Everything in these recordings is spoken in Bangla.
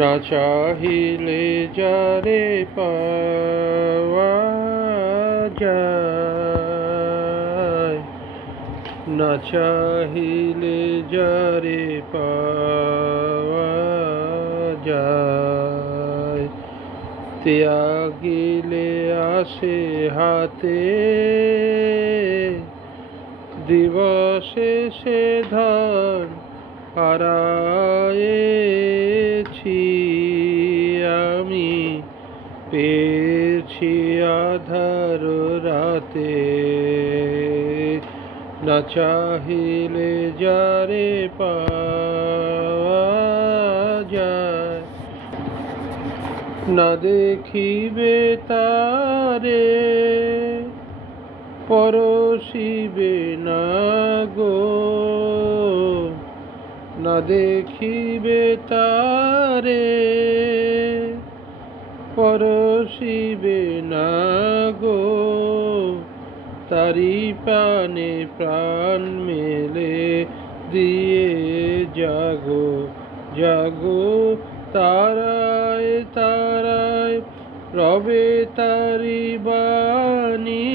না চাহিলে যারে পাওয়া যায়, না চাহিলে যারে পাওয়া যায়, ত্যাগিলে আসে হাতে দিবসে সে ধন হারায়েছি আমি, পেয়েছি আধার রাতে। না চাহিলে যারে পাওয়া যায়, না দেখিবে তারে পরশিবে না গো, না দেখিবে তারে পরশিবে না গো, তারি পানে প্রাণ মেলে দিয়ে জাগো জাগো, তারায় তারায় রবে তারি বাণী,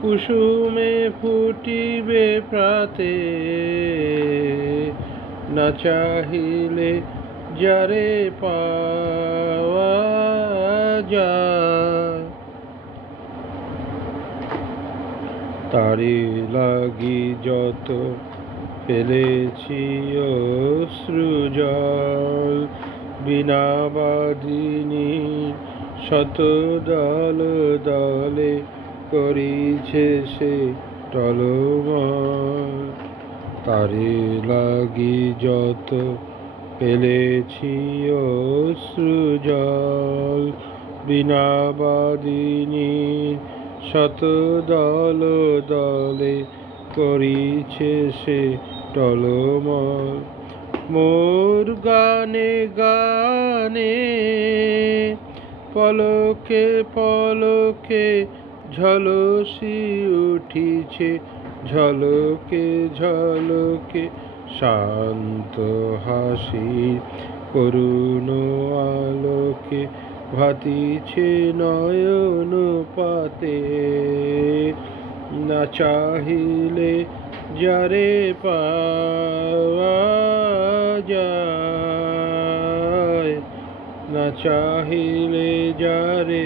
কুসুমে ফুটিবে প্রাতে। না চাহিলে যারে পাওয়া যায়, তারি লাগি যত ফেলেছি অশ্রু জল, বিনা বাদিনী শত দল দলে করিছে সে টলমল। তারি লাগি যত ফেলেছি অশ্রু জল, বিনা বাদিনী শত দল দলে করিছে সে টলমল। মোর গানে গানে পলকে পলকে ঝলসি উঠিছে, ঝলকে ঝলকে শান্ত হাসি করুণ আলোকে ভাতিছে নয়ন পাতে। না চাহিলে যারে পাওয়া যায়, না চাহিলে যারে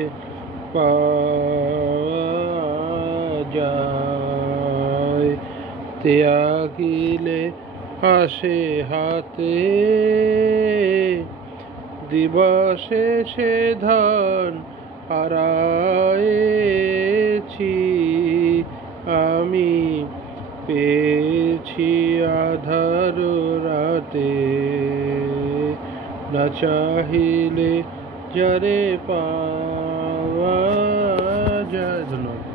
পাওয়া যায়, ত্যাগিলে আসে হাতে দিবসে সে ধন হারায়েছি আমি, পেয়েছি আধার রাতে। না চাহিলে যারে পাওয়া যায়। ধন্যবাদ।